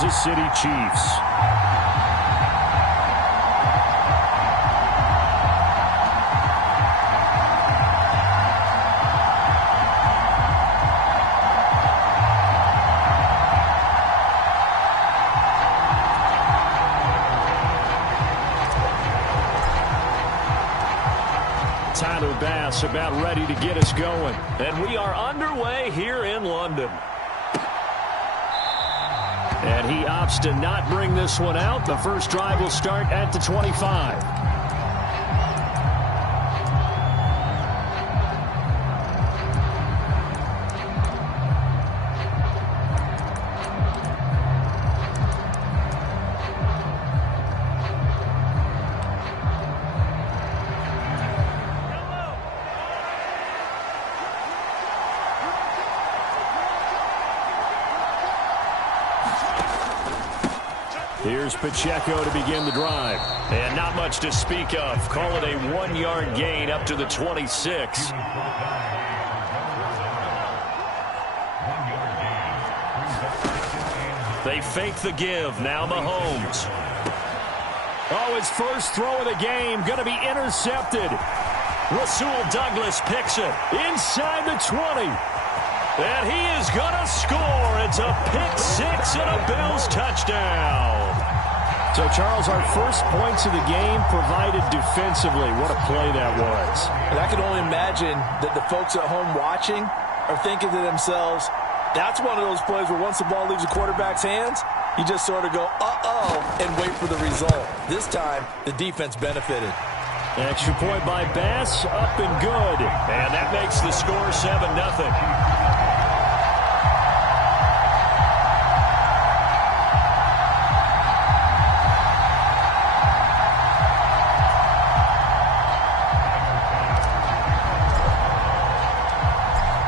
Kansas City Chiefs. Tyler Bass about ready to get us going. And we are underway here in London. And he opts to not bring this one out. The first drive will start at the 25. Here's Pacheco to begin the drive. And not much to speak of. Call it a 1-yard gain up to the 26. They fake the give. Now Mahomes. Oh, his first throw of the game going to be intercepted. Rasul Douglas picks it inside the 20. And he is going to score. It's a pick six and a Bills touchdown. So, Charles, our first points of the game provided defensively. What a play that was. And I can only imagine that the folks at home watching are thinking to themselves, that's one of those plays where once the ball leaves the quarterback's hands, you just sort of go, uh-oh, and wait for the result. This time, the defense benefited. Extra point by Bass, up and good. And that makes the score 7-0.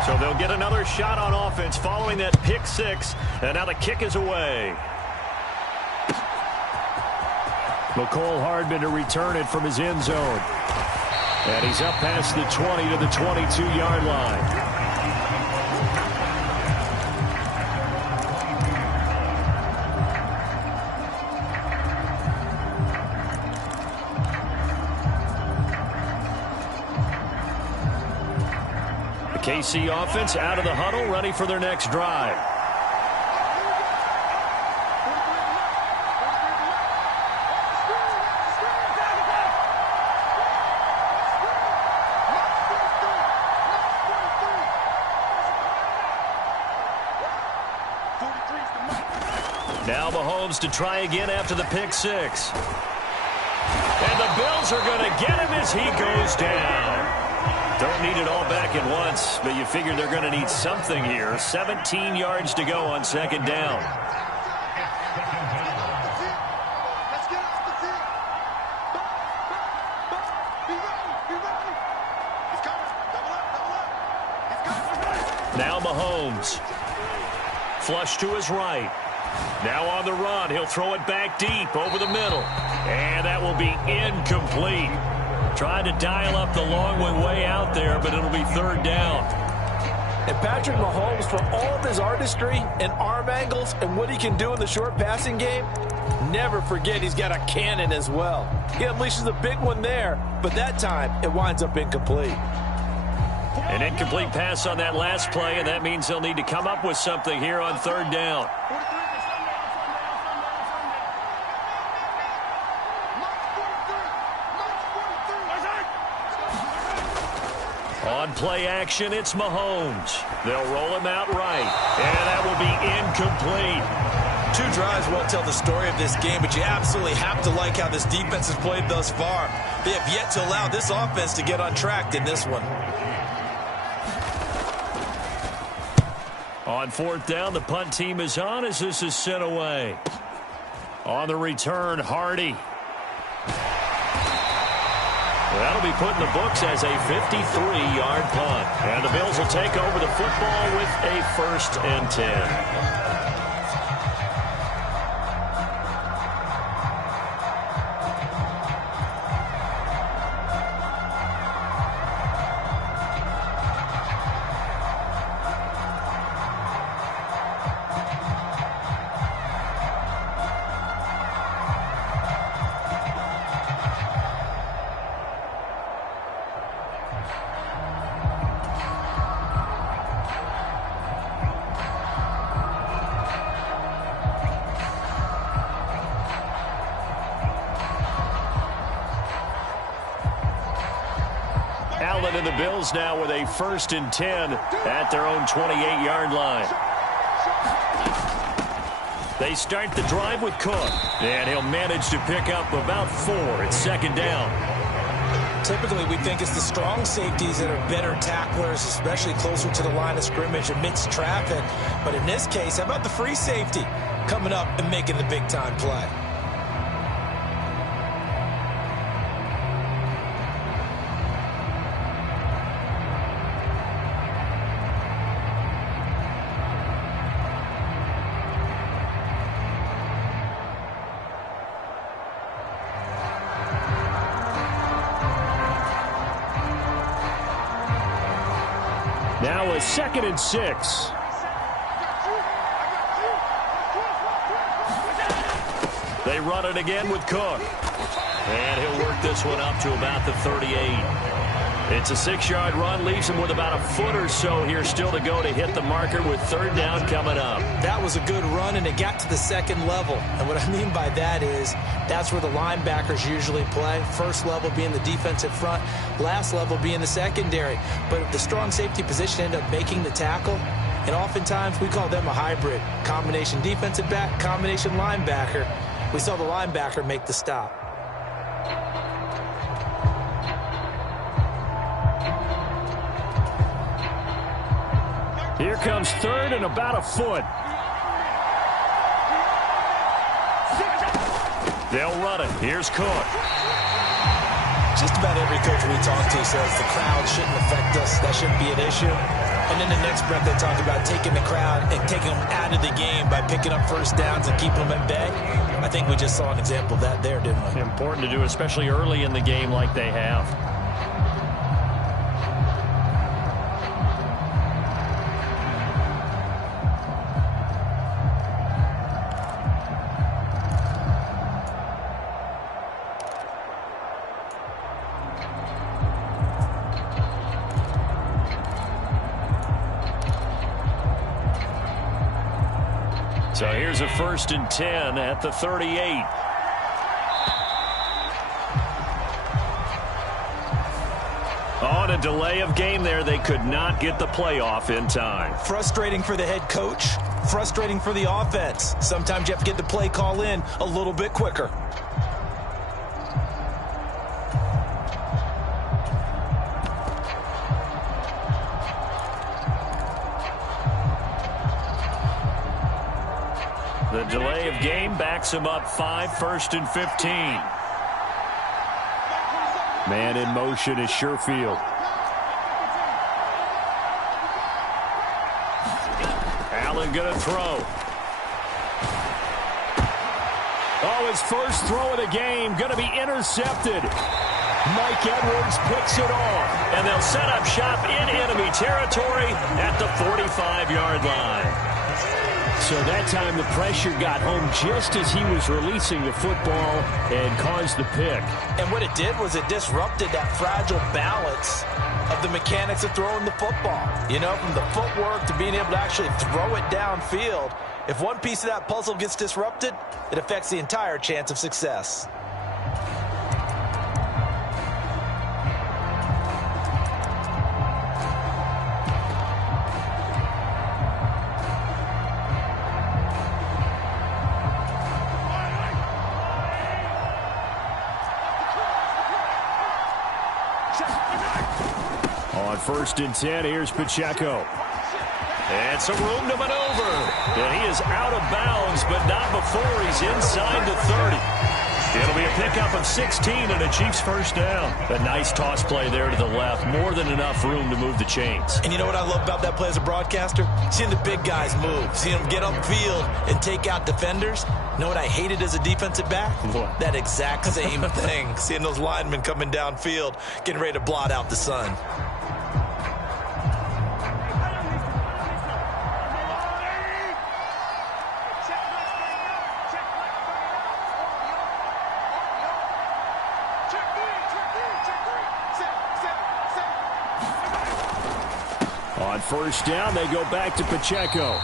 So they'll get another shot on offense following that pick six. And now the kick is away. McCole Hardman to return it from his end zone. And he's up past the 20 to the 22-yard line. KC offense out of the huddle, ready for their next drive. Now Mahomes to try again after the pick six. And the Bills are going to get him as he goes down. Don't need it all back at once, but you figure they're going to need something here. 17 yards to go on second down. Now Mahomes. Flush to his right. Now on the run. He'll throw it back deep over the middle. And that will be incomplete. Trying to dial up the long one way out there, but it'll be third down. And Patrick Mahomes, for all of his artistry and arm angles and what he can do in the short passing game, never forget he's got a cannon as well. He unleashes a big one there, but that time it winds up incomplete. An incomplete pass on that last play, and that means they'll need to come up with something here on third down. On play action, it's Mahomes. They'll roll him out right, and that will be incomplete. Two drives won't tell the story of this game, but you absolutely have to like how this defense has played thus far. They have yet to allow this offense to get on track in this one. On fourth down, the punt team is on as this is sent away. On the return, Hardy. That'll be put in the books as a 53-yard punt. And the Bills will take over the football with a 1st and 10. Cleveland and the Bills now with a 1st and 10 at their own 28-yard line. They start the drive with Cook, and he'll manage to pick up about 4 at 2nd down. Typically, we think it's the strong safeties that are better tacklers, especially closer to the line of scrimmage amidst traffic. But in this case, how about the free safety coming up and making the big-time play? Now a 2nd and 6. They run it again with Cook. And he'll work this one up to about the 38. It's a 6-yard run, leaves him with about a foot or so here still to go to hit the marker with 3rd down coming up. That was a good run, and it got to the 2nd level. And what I mean by that is that's where the linebackers usually play. 1st level being the defensive front, last level being the secondary. But the strong safety position ended up making the tackle, and oftentimes we call them a hybrid. Combination defensive back, combination linebacker. We saw the linebacker make the stop. Here comes 3rd and about a foot. They'll run it. Here's Cook. Just about every coach we talk to says the crowd shouldn't affect us. That shouldn't be an issue. And then the next breath they talk about taking the crowd and taking them out of the game by picking up 1st downs and keeping them at bay. I think we just saw an example of that there, didn't we? Important to do, especially early in the game like they have. So here's a 1st and 10 at the 38. On a delay of game there, they could not get the playoff in time. Frustrating for the head coach, frustrating for the offense. Sometimes you have to get the play call in a little bit quicker. The delay of game backs him up 5, 1st and 15. Man in motion is Sherfield. Allen going to throw. Oh, his first throw of the game going to be intercepted. Mike Edwards picks it off. And they'll set up shop in enemy territory at the 45-yard line. So that time the pressure got home just as he was releasing the football and caused the pick. And what it did was it disrupted that fragile balance of the mechanics of throwing the football. You know, from the footwork to being able to actually throw it downfield. If one piece of that puzzle gets disrupted, it affects the entire chance of success. On 1st and 10, here's Pacheco. And some room to maneuver. And he is out of bounds, but not before he's inside the 30. It'll be a pickup of 16 and a Chiefs 1st down. A nice toss play there to the left. More than enough room to move the chains. And you know what I love about that play as a broadcaster? Seeing the big guys move. Seeing them get upfield and take out defenders. You know what I hated as a defensive back? What? That exact same thing. Seeing those linemen coming downfield, getting ready to blot out the sun. On 1st down, they go back to Pacheco.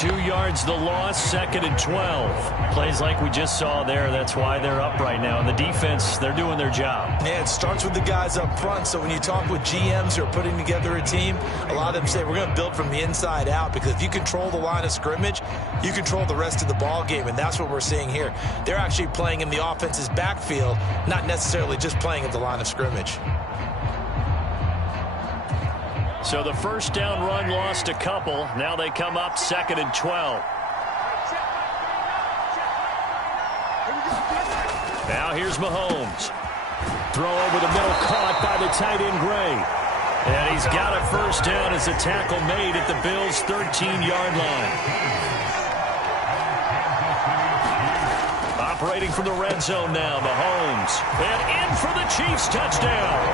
2 yards the loss, 2nd and 12. Plays like we just saw there. That's why they're up right now. And the defense, they're doing their job. Yeah, it starts with the guys up front. So when you talk with GMs who are putting together a team, a lot of them say we're going to build from the inside out, because if you control the line of scrimmage, you control the rest of the ball game, and that's what we're seeing here. They're actually playing in the offense's backfield, not necessarily just playing at the line of scrimmage. So the first down run lost a couple. Now they come up 2nd and 12. Now here's Mahomes. Throw over the middle, caught by the tight end Gray. And he's got a first down as a tackle made at the Bills' 13-yard line. Operating from the red zone now, Mahomes. And in for the Chiefs touchdown.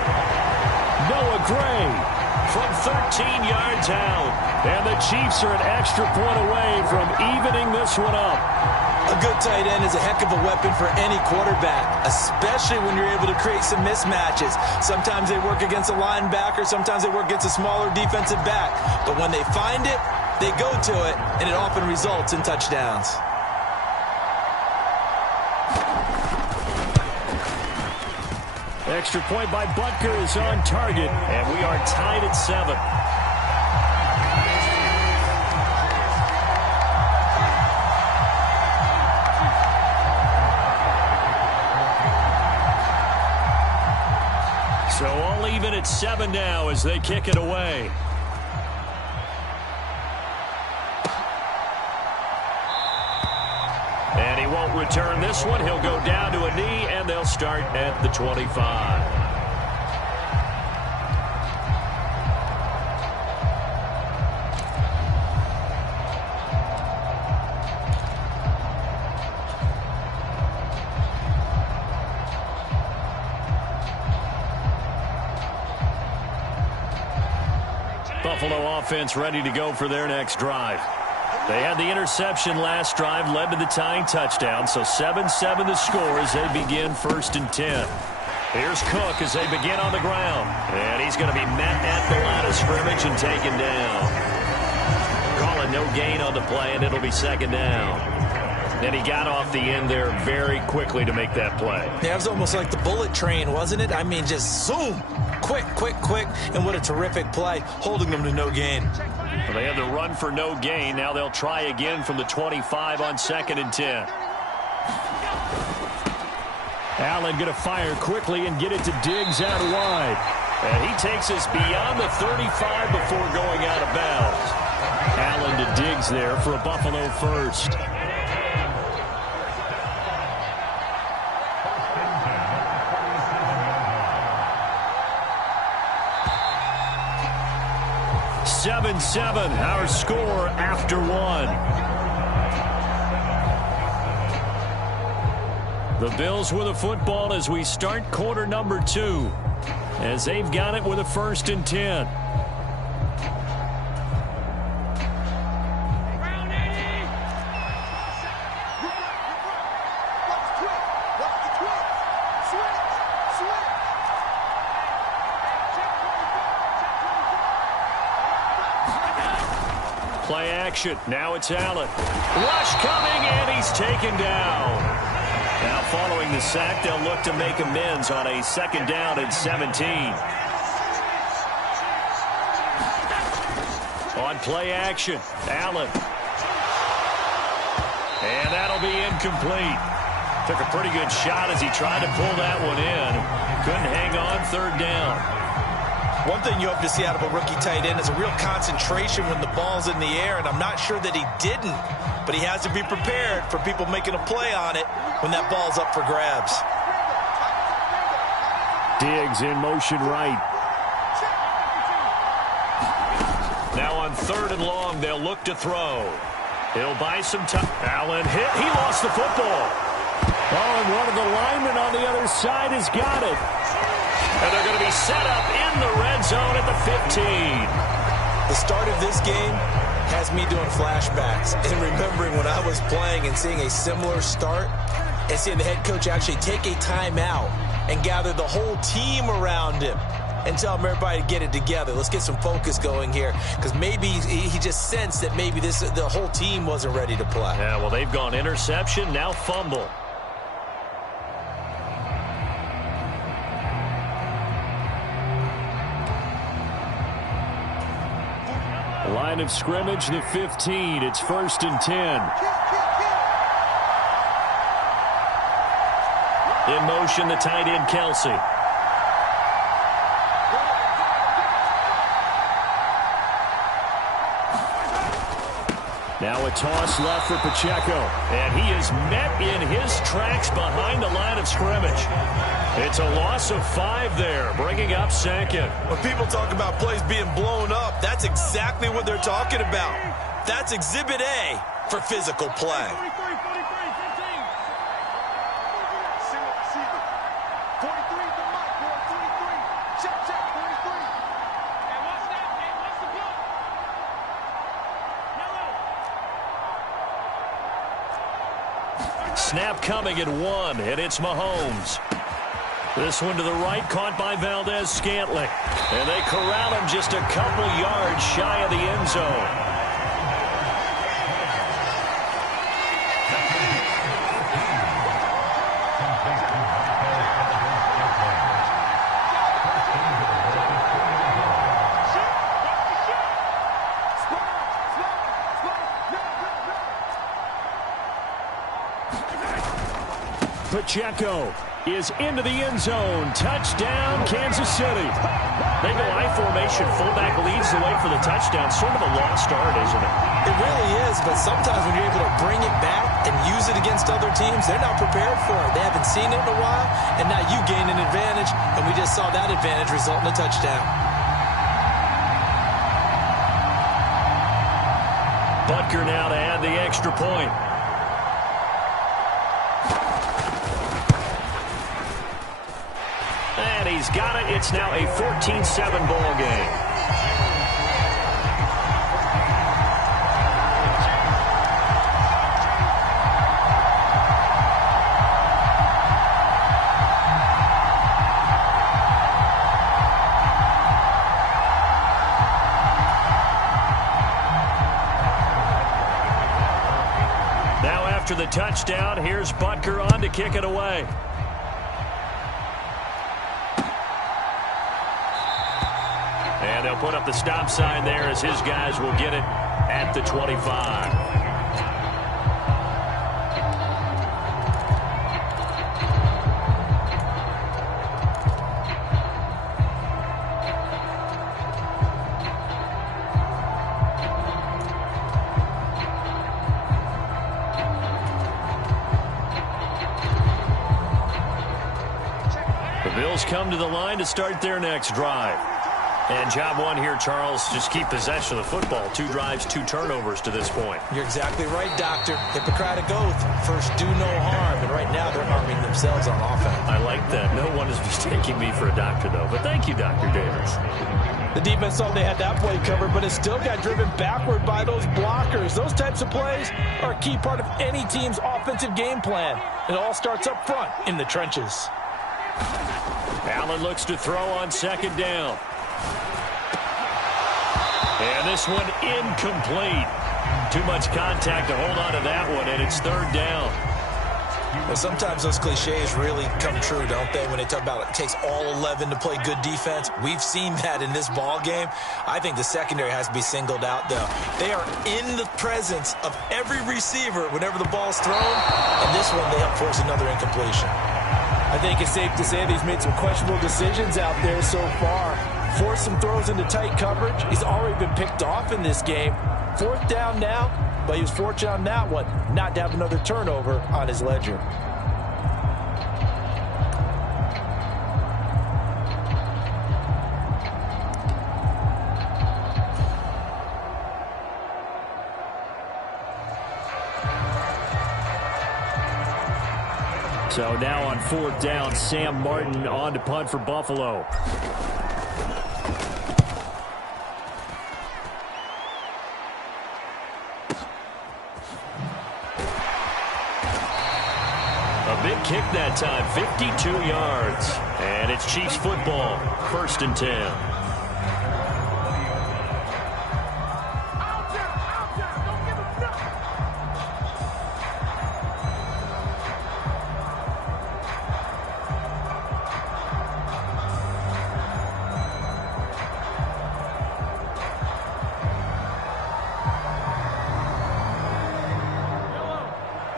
Noah Gray from 13 yards out. And the Chiefs are an extra point away from evening this one up. A good tight end is a heck of a weapon for any quarterback, especially when you're able to create some mismatches. Sometimes they work against a linebacker, sometimes they work against a smaller defensive back. But when they find it, they go to it, and it often results in touchdowns. Extra point by Butker is on target, and we are tied at 7. So all even at 7 now as they kick it away. And he won't return this one. He'll go down to a knee, and they'll start at the 25. Buffalo offense ready to go for their next drive. They had the interception last drive, led to the tying touchdown, so 7-7 the score as they begin 1st and 10. Here's Cook as they begin on the ground, and he's going to be met at the line of scrimmage and taken down. Calling no gain on the play, and it'll be 2nd down. And he got off the end there very quickly to make that play. Yeah, it was almost like the bullet train, wasn't it? I mean, just zoom. Quick, quick, quick. And what a terrific play, holding them to no gain. Well, they had the run for no gain. Now they'll try again from the 25 on 2nd and 10. Allen going to fire quickly and get it to Diggs out wide. And he takes us beyond the 35 before going out of bounds. Allen to Diggs there for a Buffalo first. Seven, our score after 1. The Bills with a football as we start quarter number 2, as they've got it with a 1st and 10. Play action. Now it's Allen. Rush coming, and he's taken down. Now following the sack, they'll look to make amends on a 2nd down and 17. On play action, Allen. And that'll be incomplete. Took a pretty good shot as he tried to pull that one in. Couldn't hang on, 3rd down. One thing you hope to see out of a rookie tight end is a real concentration when the ball's in the air, and I'm not sure that he didn't, but he has to be prepared for people making a play on it when that ball's up for grabs. Diggs in motion right. Now on 3rd and long, they'll look to throw. He'll buy some time. Allen hit. He lost the football. Oh, and one of the linemen on the other side has got it. And they're going to be set up in the red zone at the 15. The start of this game has me doing flashbacks and remembering when I was playing and seeing a similar start and seeing the head coach actually take a timeout and gather the whole team around him and tell him everybody to get it together. Let's get some focus going here, because maybe he just sensed that maybe the whole team wasn't ready to play. Yeah, well, they've gone interception, now fumble. Line of scrimmage, the 15. It's 1st and 10. In motion, the tight end, Kelsey. Now a toss left for Pacheco. And he is met in his tracks behind the line of scrimmage. It's a loss of 5 there, bringing up 2nd. When people talk about plays being blown up, that's exactly what they're talking about. That's Exhibit A for physical play. Snap coming at 1, and it's Mahomes. This one to the right, caught by Valdez-Scantling. And they corral him just a couple yards shy of the end zone. Pacheco is into the end zone. Touchdown, Kansas City. They go I formation. Fullback leads the way for the touchdown. Sort of a lost art, isn't it? It really is, but sometimes when you're able to bring it back and use it against other teams, they're not prepared for it. They haven't seen it in a while, and now you gain an advantage, and we just saw that advantage result in a touchdown. Butker now to add the extra point. And he's got it. It's now a 14-7 ball game. Now after the touchdown, here's Butker on to kick it away. And they'll put up the stop sign there as his guys will get it at the 25. The Bills come to the line to start their next drive. And job one here, Charles, just keep possession of the football. 2 drives, 2 turnovers to this point. You're exactly right, Doctor. Hippocratic oath. First, do no harm. And right now, they're harming themselves on offense. I like that. No one is mistaking me for a doctor, though. But thank you, Dr. Davis. The defense thought they had that play covered, but it still got driven backward by those blockers. Those types of plays are a key part of any team's offensive game plan. It all starts up front in the trenches. Allen looks to throw on 2nd down. And this one incomplete. Too much contact to hold on to that one, and it's 3rd down. Well, sometimes those cliches really come true, don't they? When they talk about it takes all 11 to play good defense. We've seen that in this ball game. I think the secondary has to be singled out, though. They are in the presence of every receiver whenever the ball's thrown. And this one, they help force another incompletion. I think it's safe to say that he's made some questionable decisions out there so far. Forced some throws into tight coverage. He's already been picked off in this game. 4th down now, but he was fortunate on that one not to have another turnover on his ledger. So now on 4th down, Sam Martin on to punt for Buffalo. A big kick that time, 52 yards. And it's Chiefs football, 1st and 10.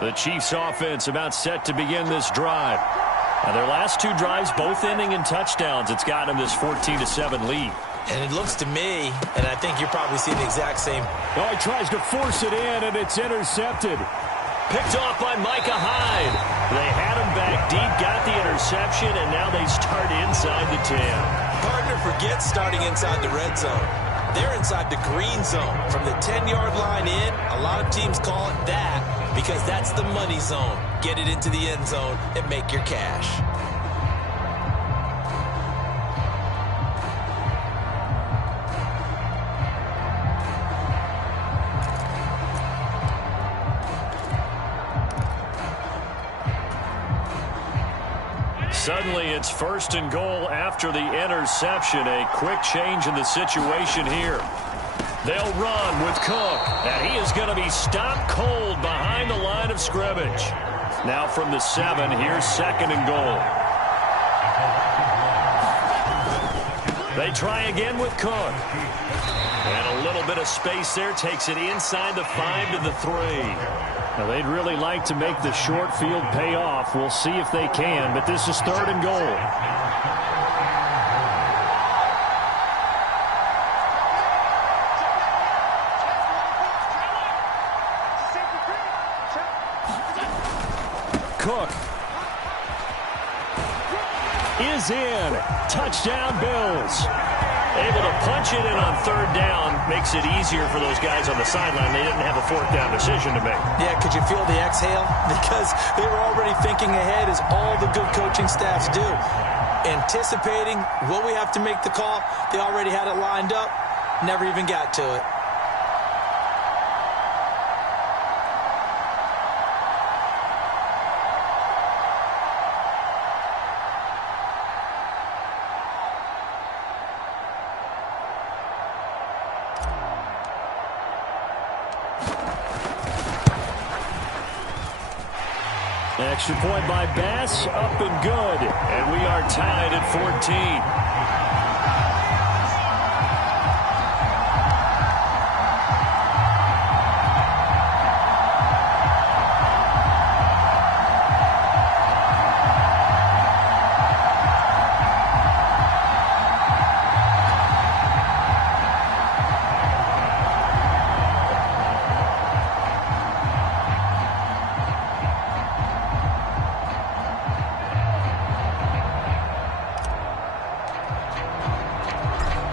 The Chiefs offense about set to begin this drive. Now their last 2 drives both ending in touchdowns. It's got them this 14-7 lead. And it looks to me, and I think you're probably seeing the exact same. Oh, he tries to force it in, and it's intercepted. Picked off by Micah Hyde. They had him back deep, got the interception, and now they start inside the 10. Partner forgets starting inside the red zone. They're inside the green zone. From the 10-yard line in, a lot of teams call it that because that's the money zone. Get it into the end zone and make your cash. Suddenly, it's 1st and goal after the interception. A quick change in the situation here. They'll run with Cook, and he is going to be stopped cold behind the line of scrimmage. Now from the 7, here's 2nd and goal. They try again with Cook. And a little bit of space there, takes it inside the 5 to the 3. Now, they'd really like to make the short field pay off. We'll see if they can, but this is 3rd and goal. Cook is in. Touchdown, Bills. Able to punch it in on 3rd down. Makes it easier for those guys on the sideline. They didn't have a 4th down decision to make. Yeah, could you feel the exhale? Because they were already thinking ahead, as all the good coaching staffs do. Anticipating, will we have to make the call? They already had it lined up. Never even got to it. Extra point by Bass, up and good. And we are tied at 14.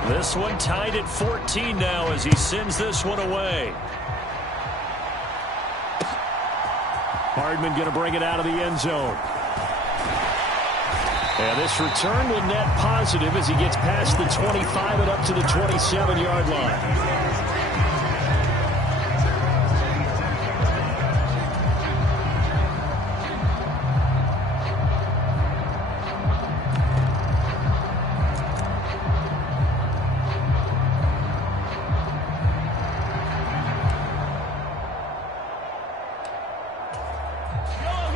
This one tied at 14 now as he sends this one away. Hardman going to bring it out of the end zone. And this return will net positive as he gets past the 25 and up to the 27-yard line.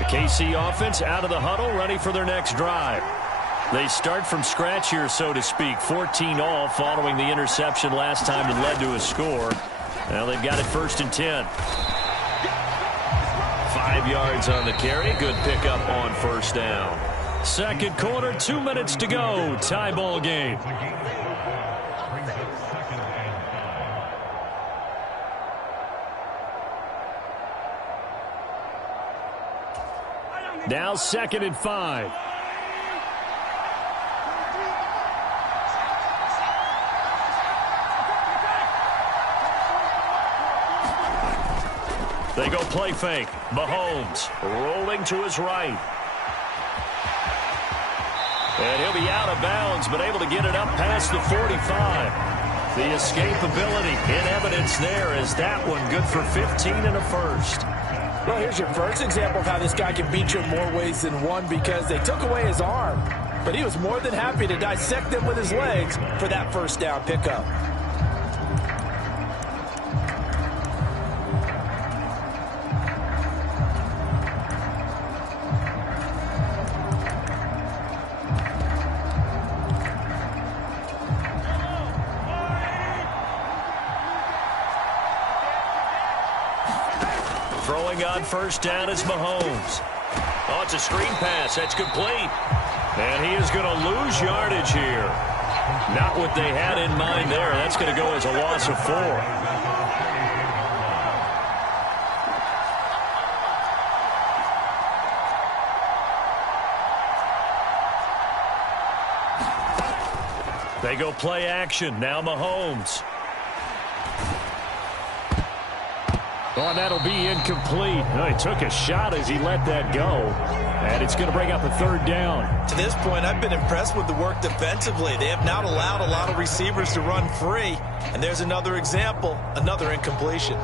KC offense out of the huddle, ready for their next drive. They start from scratch here, so to speak. 14 all following the interception last time that led to a score. Now they've got it 1st and 10. 5 yards on the carry. Good pickup on 1st down. 2nd quarter, 2 minutes to go. Tie ball game. Now 2nd and 5. They go play fake. Mahomes rolling to his right. And he'll be out of bounds, but able to get it up past the 45. The escapability in evidence there as that one good for 15 and a first. Well, here's your first example of how this guy can beat you in more ways than one, because they took away his arm, but he was more than happy to dissect them with his legs for that first down pickup. Throwing on first down is Mahomes. Oh, it's a screen pass. That's complete. And he is going to lose yardage here. Not what they had in mind there. That's going to go as a loss of 4. They go play action. Now Mahomes. Oh, and that'll be incomplete. Oh, he took a shot as he let that go. And it's going to bring up a third down. To this point, I've been impressed with the work defensively. They have not allowed a lot of receivers to run free. And there's another example, another incompletion.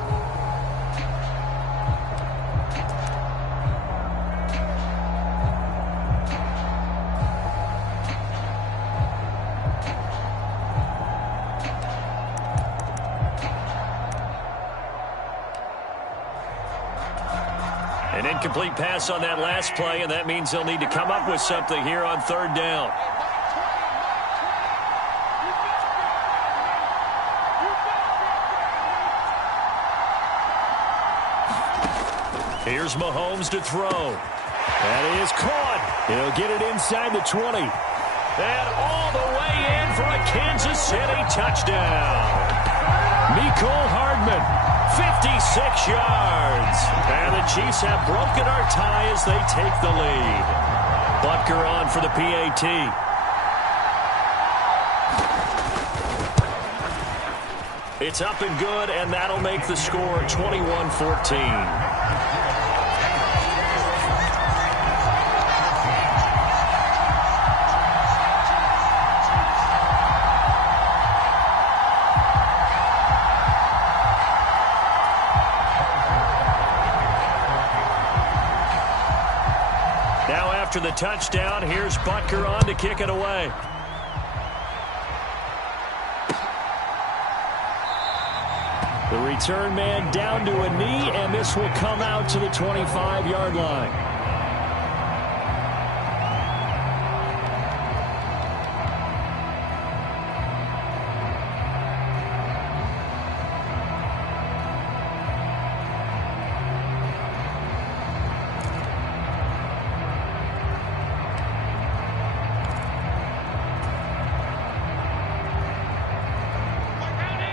An incomplete pass on that last play, and that means they'll need to come up with something here on third down. Here's Mahomes to throw. That is caught. He'll get it inside the 20. And all the way in for a Kansas City touchdown. Mecole Hardman, 56 yards. And the Chiefs have broken our tie as they take the lead. Butker on for the PAT. It's up and good, and that'll make the score 21-14. After the touchdown, here's Butker on to kick it away. The return man down to a knee, and this will come out to the 25-yard line.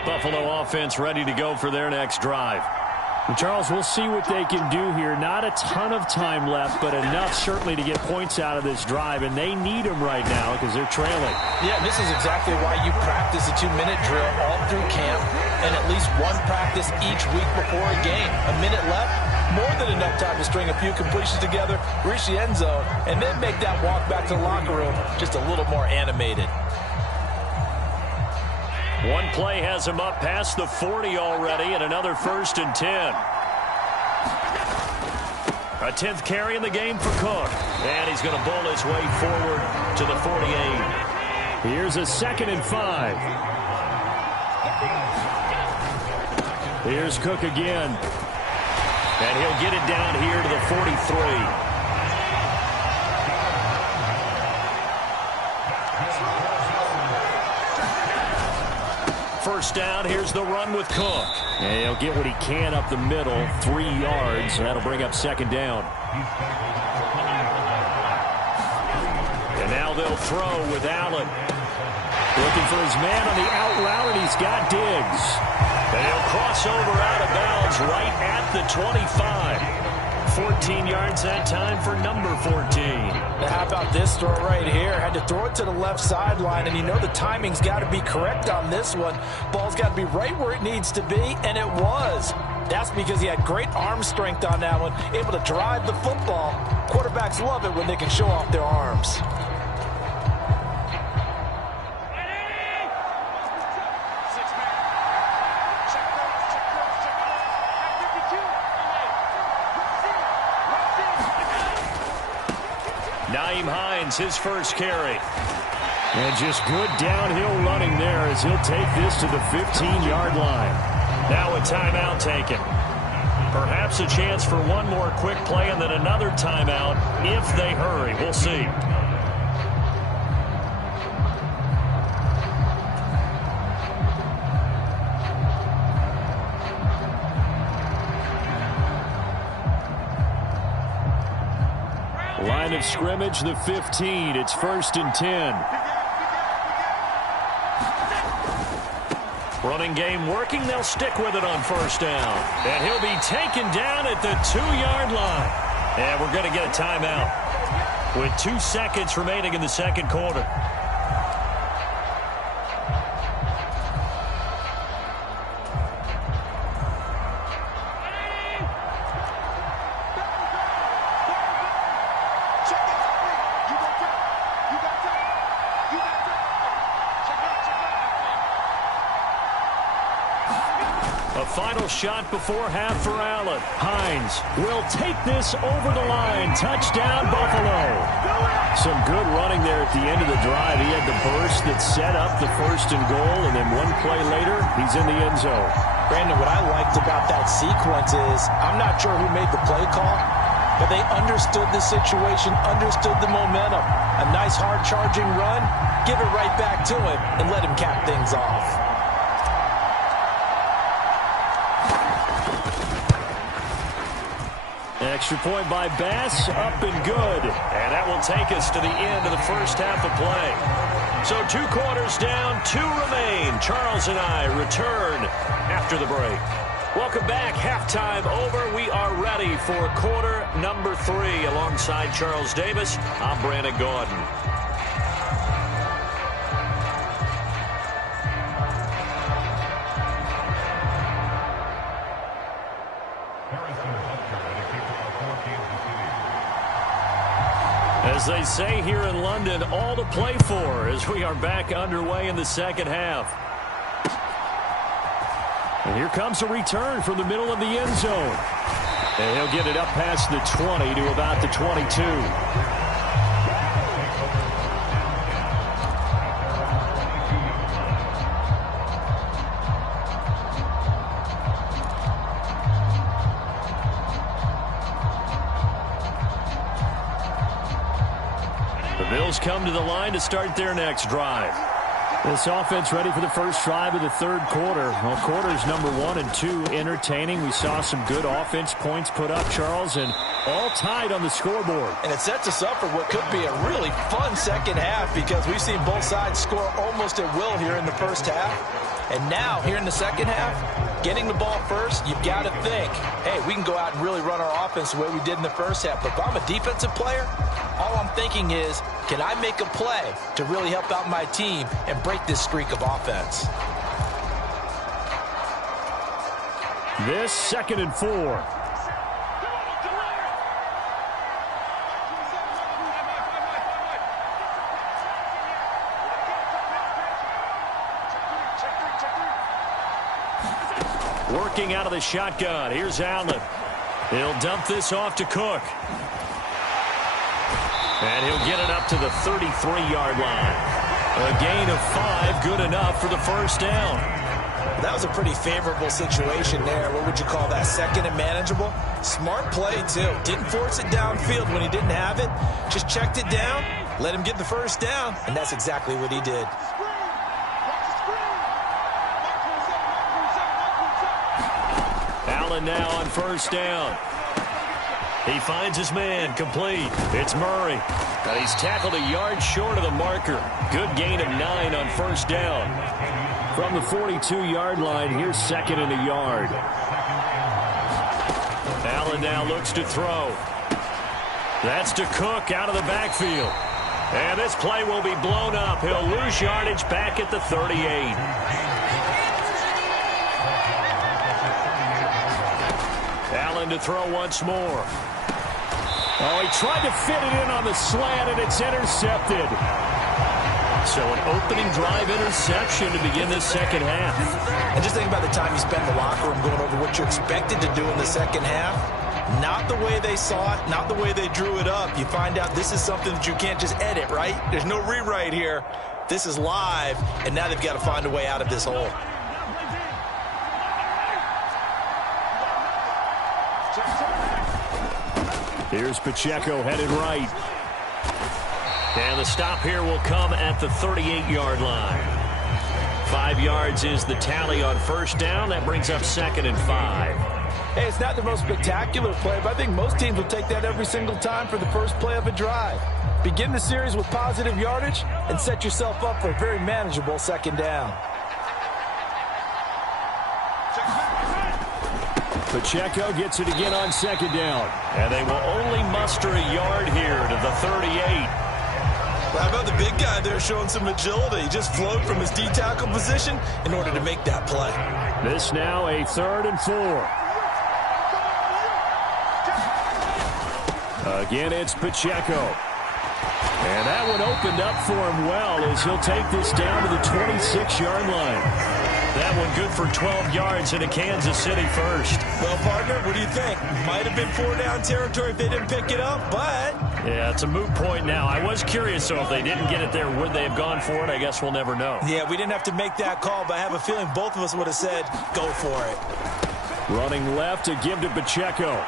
Buffalo offense ready to go for their next drive. And Charles, we'll see what they can do here. Not a ton of time left, but enough certainly to get points out of this drive, and they need them right now because they're trailing. Yeah, this is exactly why you practice a 2-minute drill all through camp and at least one practice each week before a game. A minute left, more than enough time to string a few completions together, reach the end zone, and then make that walk back to the locker room just a little more animated. One play has him up past the 40 already, and another 1st and 10. A 10th carry in the game for Cook. And he's going to bowl his way forward to the 48. Here's a 2nd and 5. Here's Cook again. And he'll get it down here to the 43. First down, here's the run with Cook. And he'll get what he can up the middle, 3 yards. That'll bring up 2nd down. And now they'll throw with Allen. Looking for his man on the out route, and he's got Diggs. And he'll cross over out of bounds right at the 25. 14 yards that time for number 14. Now how about this throw right here? Had to throw it to the left sideline, and you know the timing's got to be correct on this one. Ball's got to be right where it needs to be, and it was. That's because he had great arm strength on that one, able to drive the football. Quarterbacks love it when they can show off their arms. Nyheim Hines, his first carry. And just good downhill running there as he'll take this to the 15-yard line. Now a timeout taken. Perhaps a chance for one more quick play and then another timeout if they hurry. We'll see. Line of scrimmage, the 15. It's 1st and 10. Running game working. They'll stick with it on 1st down. And he'll be taken down at the 2-yard line. And we're going to get a timeout with 2 seconds remaining in the second quarter. Final shot before half for Allen. Hines will take this over the line. Touchdown, Buffalo. Some good running there at the end of the drive. He had the burst that set up the 1st and goal, and then one play later, he's in the end zone. Brandon, what I liked about that sequence is I'm not sure who made the play call, but they understood the situation, understood the momentum. A nice hard-charging run, give it right back to him, and let him cap things off. Extra point by Bass, up and good. And that will take us to the end of the first half of play. So 2 quarters down, 2 remain. Charles and I return after the break. Welcome back. Halftime over. We are ready for quarter number 3. Alongside Charles Davis, I'm Brandon Gaudin. As they say here in London, all to play for as we are back underway in the second half. And here comes a return from the middle of the end zone. And he'll get it up past the 20 to about the 22. Bills come to the line to start their next drive. This offense ready for the first drive of the third quarter. Well, quarters number 1 and 2 entertaining. We saw some good offense points put up, Charles, and all tied on the scoreboard. And it sets us up for what could be a really fun second half because we've seen both sides score almost at will here in the first half. And now, here in the second half, getting the ball first, you've got to think, hey, we can go out and really run our offense the way we did in the first half. But if I'm a defensive player, all I'm thinking is, can I make a play to really help out my team and break this streak of offense? This 2nd and 4. Working out of the shotgun. Here's Allen. He'll dump this off to Cook. And he'll get it up to the 33-yard line. A gain of 5, good enough for the first down. That was a pretty favorable situation there. What would you call that? 2nd and manageable? Smart play, too. Didn't force it downfield when he didn't have it. Just checked it down, let him get the first down, and that's exactly what he did. Allen now on first down. He finds his man, complete. It's Murray. And he's tackled a yard short of the marker. Good gain of 9 on first down. From the 42-yard line, here's 2nd and a yard. Allen now looks to throw. That's to Cook out of the backfield. And this play will be blown up. He'll lose yardage back at the 38. Allen to throw once more. Oh, he tried to fit it in on the slant, and it's intercepted. So an opening drive interception to begin this second half. And just think about the time you spend in the locker room going over what you're expected to do in the second half. Not the way they saw it, not the way they drew it up. You find out this is something that you can't just edit, right? There's no rewrite here. This is live, and now they've got to find a way out of this hole. Here's Pacheco headed right. And the stop here will come at the 38-yard line. 5 yards is the tally on first down. That brings up 2nd and 5. Hey, it's not the most spectacular play, but I think most teams will take that every single time for the first play of a drive. Begin the series with positive yardage and set yourself up for a very manageable 2nd down. Pacheco gets it again on 2nd down. And they will only muster a yard here to the 38. Well, how about the big guy there showing some agility? He just flowed from his D-tackle position in order to make that play. This now a 3rd and 4. Again, it's Pacheco. And that one opened up for him well as he'll take this down to the 26-yard line. That one good for 12 yards into Kansas City first. Well, partner, what do you think? Might have been 4-down territory if they didn't pick it up, but... Yeah, it's a moot point now. I was curious, so if they didn't get it there, would they have gone for it? I guess we'll never know. Yeah, we didn't have to make that call, but I have a feeling both of us would have said, go for it. Running left to give to Pacheco.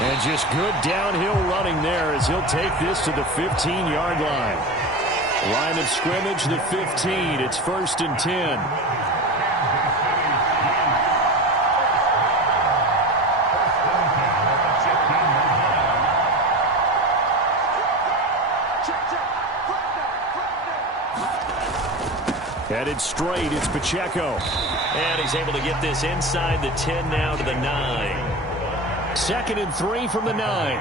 And just good downhill running there as he'll take this to the 15-yard line. Line of scrimmage, the 15. It's 1st and 10. Headed straight, it's Pacheco. And he's able to get this inside the 10 now to the 9. 2nd and 3 from the 9.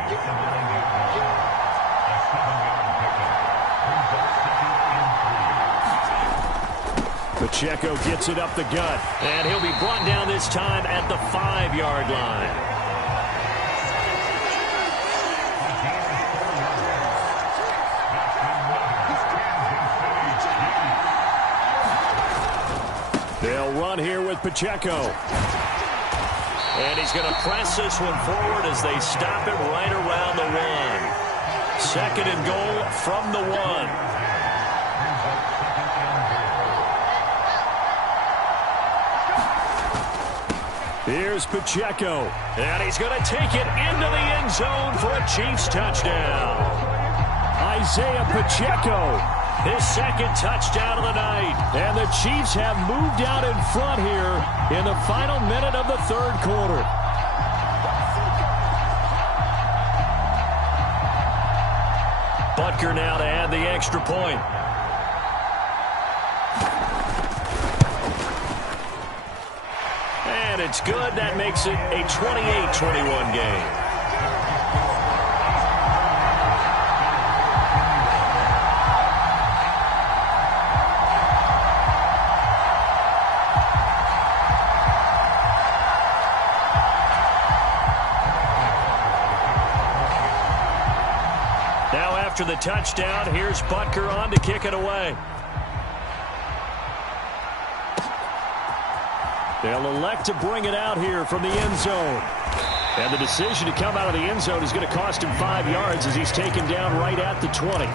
Pacheco gets it up the gut. And he'll be brought down this time at the 5-yard line. They'll run here with Pacheco. And he's going to press this one forward as they stop it right around the 1. 2nd and goal from the 1. Here's Pacheco. And he's going to take it into the end zone for a Chiefs touchdown. Isaiah Pacheco, his 2nd touchdown of the night. And the Chiefs have moved out in front here in the final minute of the 3rd quarter. Butker now to add the extra point. And it's good. That makes it a 28-21 game. Now after the touchdown, here's Butker on to kick it away. They'll elect to bring it out here from the end zone. And the decision to come out of the end zone is going to cost him 5 yards as he's taken down right at the 20.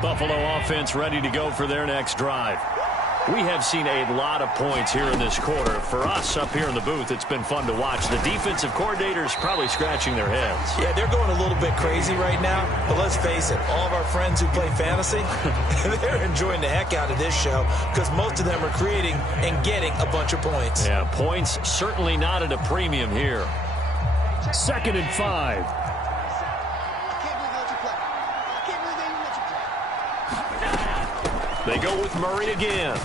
Buffalo offense ready to go for their next drive. We have seen a lot of points here in this quarter. For us up here in the booth, it's been fun to watch. The defensive coordinators probably scratching their heads. Yeah, they're going a little bit crazy right now. But let's face it, all of our friends who play fantasy, they're enjoying the heck out of this show because most of them are creating and getting a bunch of points. Yeah, points certainly not at a premium here. 2nd and 5. They go with Murray again.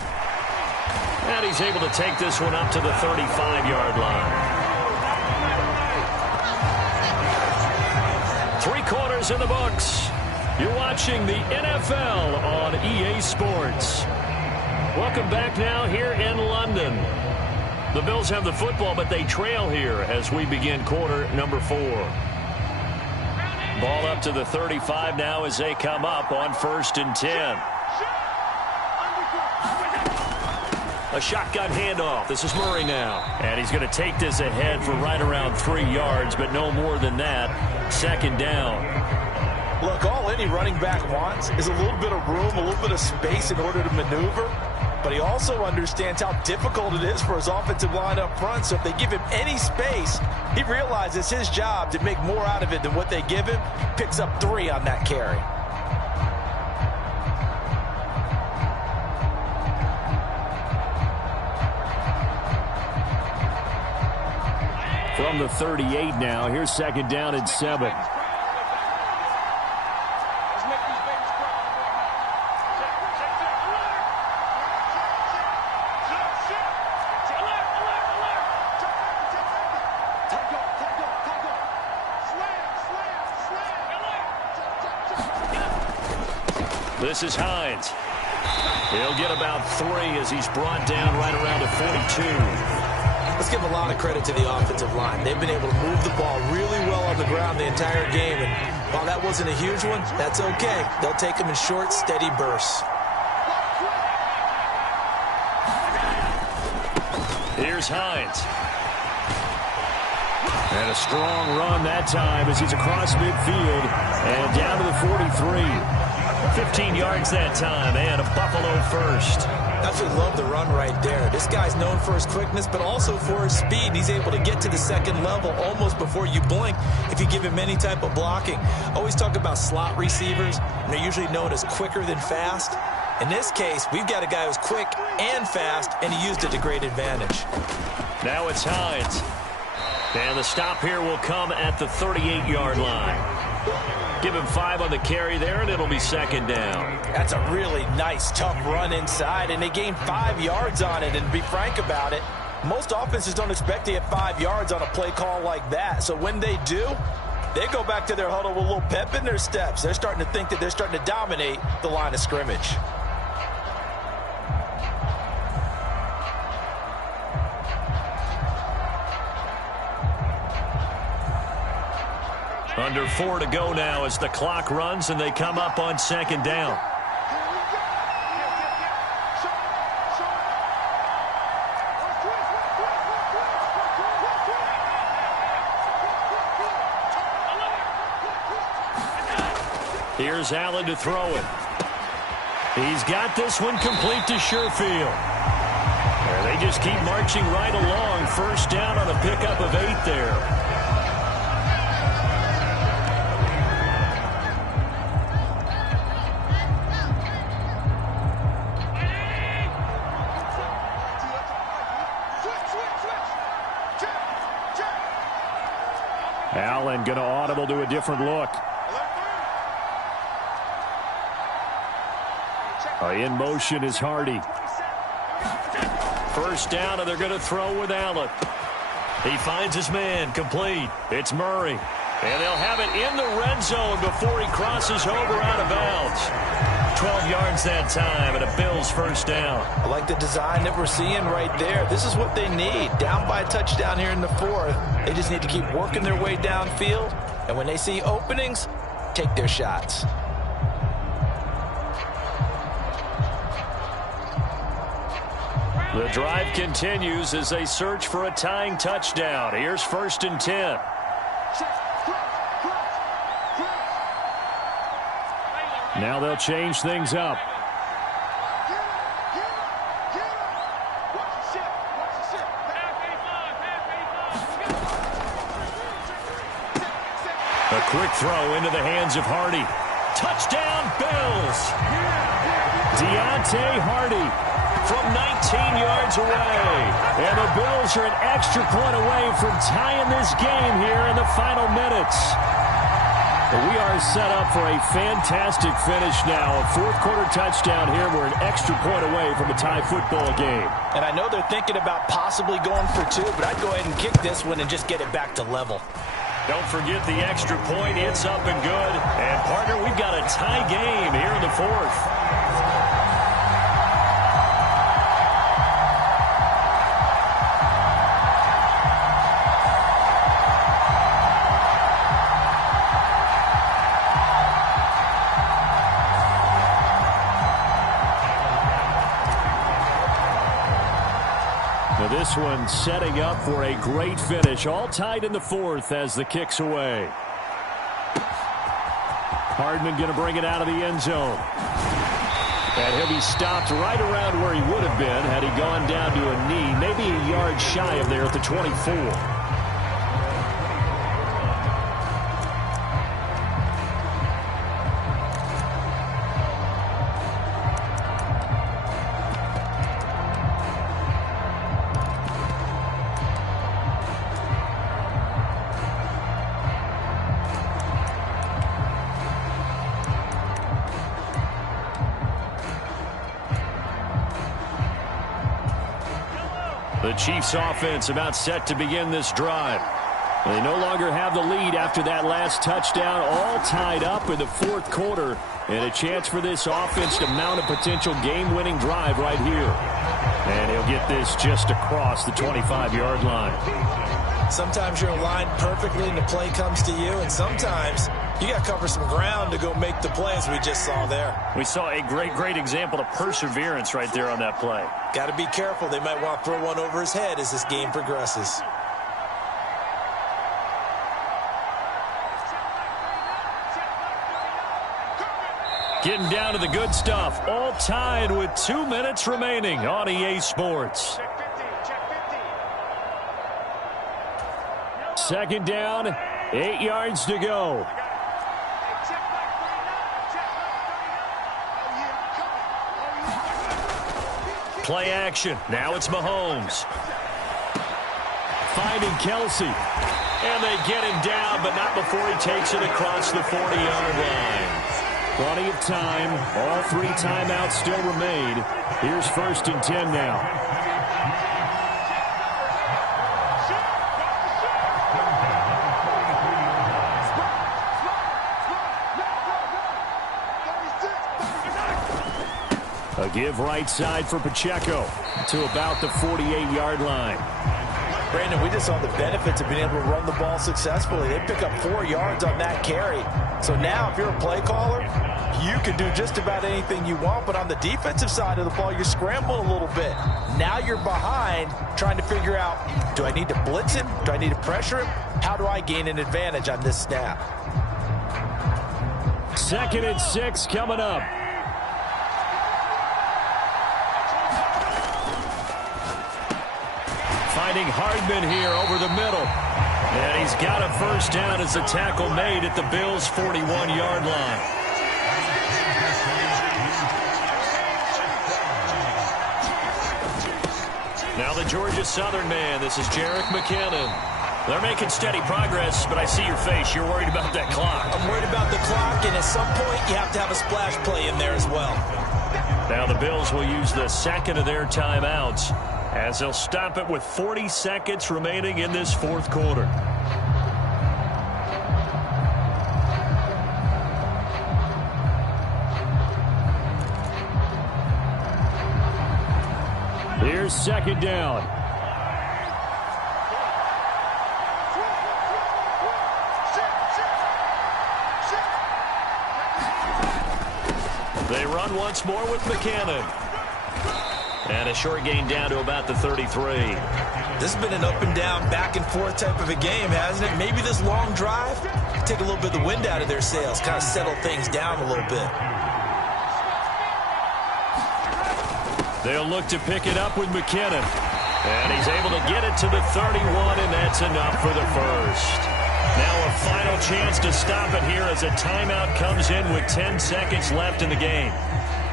And he's able to take this one up to the 35-yard line. 3 quarters in the books. You're watching the NFL on EA Sports. Welcome back now here in London. The Bills have the football, but they trail here as we begin quarter number 4. Ball up to the 35 now as they come up on 1st and 10. A shotgun handoff. This is Murray now. And he's going to take this ahead for right around 3 yards, but no more than that. 2nd down. Look, all any running back wants is a little bit of room, a little bit of space in order to maneuver. But he also understands how difficult it is for his offensive line up front. So if they give him any space, he realizes his job to make more out of it than what they give him. Picks up 3 on that carry. From the 38 now, here's 2nd down and 7. This is Hines. He'll get about 3 as he's brought down right around the 42. Let's give a lot of credit to the offensive line. They've been able to move the ball really well on the ground the entire game. And while that wasn't a huge one, that's okay. They'll take them in short, steady bursts. Here's Hines. And a strong run that time as he's across midfield and down to the 43. 15 yards that time, and a Buffalo first. Absolutely love the run right there. This guy's known for his quickness, but also for his speed. He's able to get to the 2nd level almost before you blink if you give him any type of blocking. Always talk about slot receivers, and they're usually known as quicker than fast. In this case, we've got a guy who's quick and fast, and he used it to great advantage. Now it's Hines. And the stop here will come at the 38-yard line. Give him 5 on the carry there, and it'll be 2nd down. That's a really nice, tough run inside, and they gained 5 yards on it. And to be frank about it, most offenses don't expect to get 5 yards on a play call like that. So when they do, they go back to their huddle with a little pep in their steps. They're starting to think that they're starting to dominate the line of scrimmage. Under 4 to go now as the clock runs and they come up on 2nd down. Here's Allen to throw it. He's got this one complete to Sherfield. They just keep marching right along. 1st down on a pickup of 8 there. Allen going to audible to a different look. In motion is Hardy. 1st down, and they're going to throw with Allen. He finds his man, complete. It's Murray. And they'll have it in the red zone before he crosses over out of bounds. 12 yards that time, and a Bills 1st down. I like the design that we're seeing right there. This is what they need. Down by a touchdown here in the 4th. They just need to keep working their way downfield. And when they see openings, take their shots. The drive continues as they search for a tying touchdown. Here's 1st and 10. Now they'll change things up. A quick throw into the hands of Hardy. Touchdown, Bills! Deontay Hardy from 19 yards away. And the Bills are an extra point away from tying this game here in the final minutes. But we are set up for a fantastic finish now. A 4th quarter touchdown here. We're an extra point away from a tie football game. And I know they're thinking about possibly going for 2, but I'd go ahead and kick this one and just get it back to level. Don't forget the extra point. It's up and good. And, partner, we've got a tie game here in the 4th. this one setting up for a great finish. All tied in the fourth as the kick's away. Hardman going to bring it out of the end zone. And he'll be stopped right around where he would have been had he gone down to a knee, maybe a yard shy of there at the 24. The Chiefs offense about set to begin this drive. They no longer have the lead after that last touchdown, all tied up in the fourth quarter, and a chance for this offense to mount a potential game-winning drive right here. And he'll get this just across the 25-yard line. Sometimes you're aligned perfectly and the play comes to you, and sometimes you got to cover some ground to go make the play, as we just saw there. We saw a great example of perseverance right there on that play. Got to be careful. They might want to throw one over his head as this game progresses. Getting down to the good stuff. All tied with 2 minutes remaining on EA Sports. Second down, 8 yards to go. Play action. Now it's Mahomes. Finding Kelsey. And they get him down, but not before he takes it across the 40-yard line. Plenty of time. All 3 timeouts still remain. Here's 1st and 10 now. A give right side for Pacheco to about the 48-yard line. Brandon, we just saw the benefits of being able to run the ball successfully. They pick up 4 yards on that carry. So now if you're a play caller, you can do just about anything you want. But on the defensive side of the ball, you're scrambling a little bit. Now you're behind trying to figure out, do I need to blitz him? Do I need to pressure him? How do I gain an advantage on this snap? 2nd and 6 coming up. Finding Hardman here over the middle. And he's got a first down as the tackle made at the Bills' 41-yard line. Now the Georgia Southern man. This is Jerick McKinnon. They're making steady progress, but I see your face. You're worried about that clock. I'm worried about the clock, and at some point you have to have a splash play in there as well. Now the Bills will use the second of their timeouts, as they'll stop it with 40 seconds remaining in this fourth quarter. Here's 2nd down. They run once more with McKinnon. And a short gain down to about the 33. This has been an up and down, back and forth type of a game, hasn't it? Maybe this long drive take a little bit of the wind out of their sails, kind of settle things down a little bit. They'll look to pick it up with McKinnon. And he's able to get it to the 31, and that's enough for the first. Now a final chance to stop it here as a timeout comes in with 10 seconds left in the game.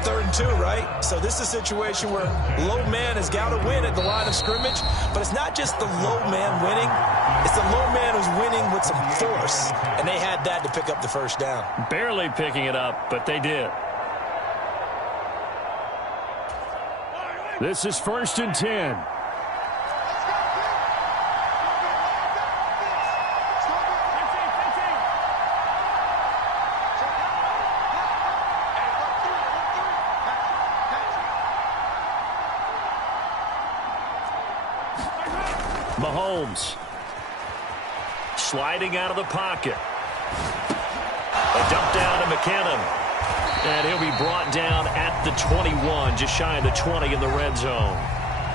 3rd and 2, right? So this is a situation where low man has got to win at the line of scrimmage, but it's not just the low man winning. It's the low man who's winning with some force, and they had that to pick up the first down. Barely picking it up, but they did. This is 1st and 10. Mahomes sliding out of the pocket. A dump down to McKinnon. And he'll be brought down at the 21, just shy of the 20 in the red zone.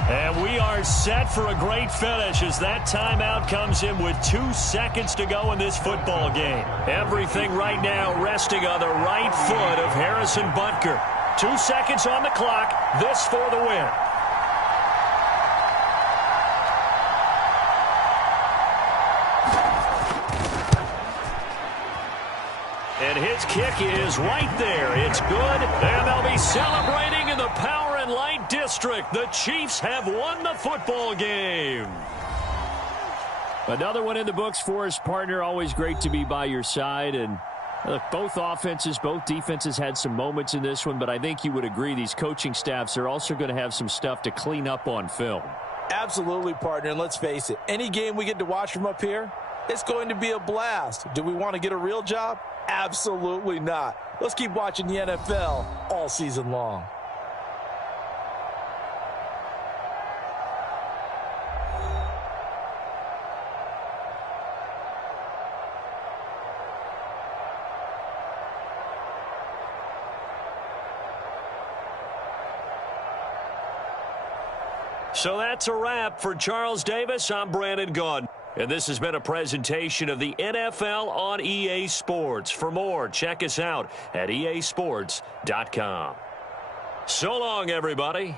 And we are set for a great finish as that timeout comes in with 2 seconds to go in this football game. Everything right now resting on the right foot of Harrison Butker. 2 seconds on the clock. This for the win. And his kick is right there. It's good, and they'll be celebrating in the Power and Light District. The Chiefs have won the football game. Another one in the books for us, partner. Always great to be by your side. And look, both offenses, both defenses had some moments in this one, but I think you would agree these coaching staffs are also going to have some stuff to clean up on film. Absolutely, partner, and let's face it, any game we get to watch from up here, it's going to be a blast. Do we want to get a real job? Absolutely not. Let's keep watching the NFL all season long. So that's a wrap for Charles Davis. I'm Brandon Gaudin. And this has been a presentation of the NFL on EA Sports. For more, check us out at easports.com. So long, everybody.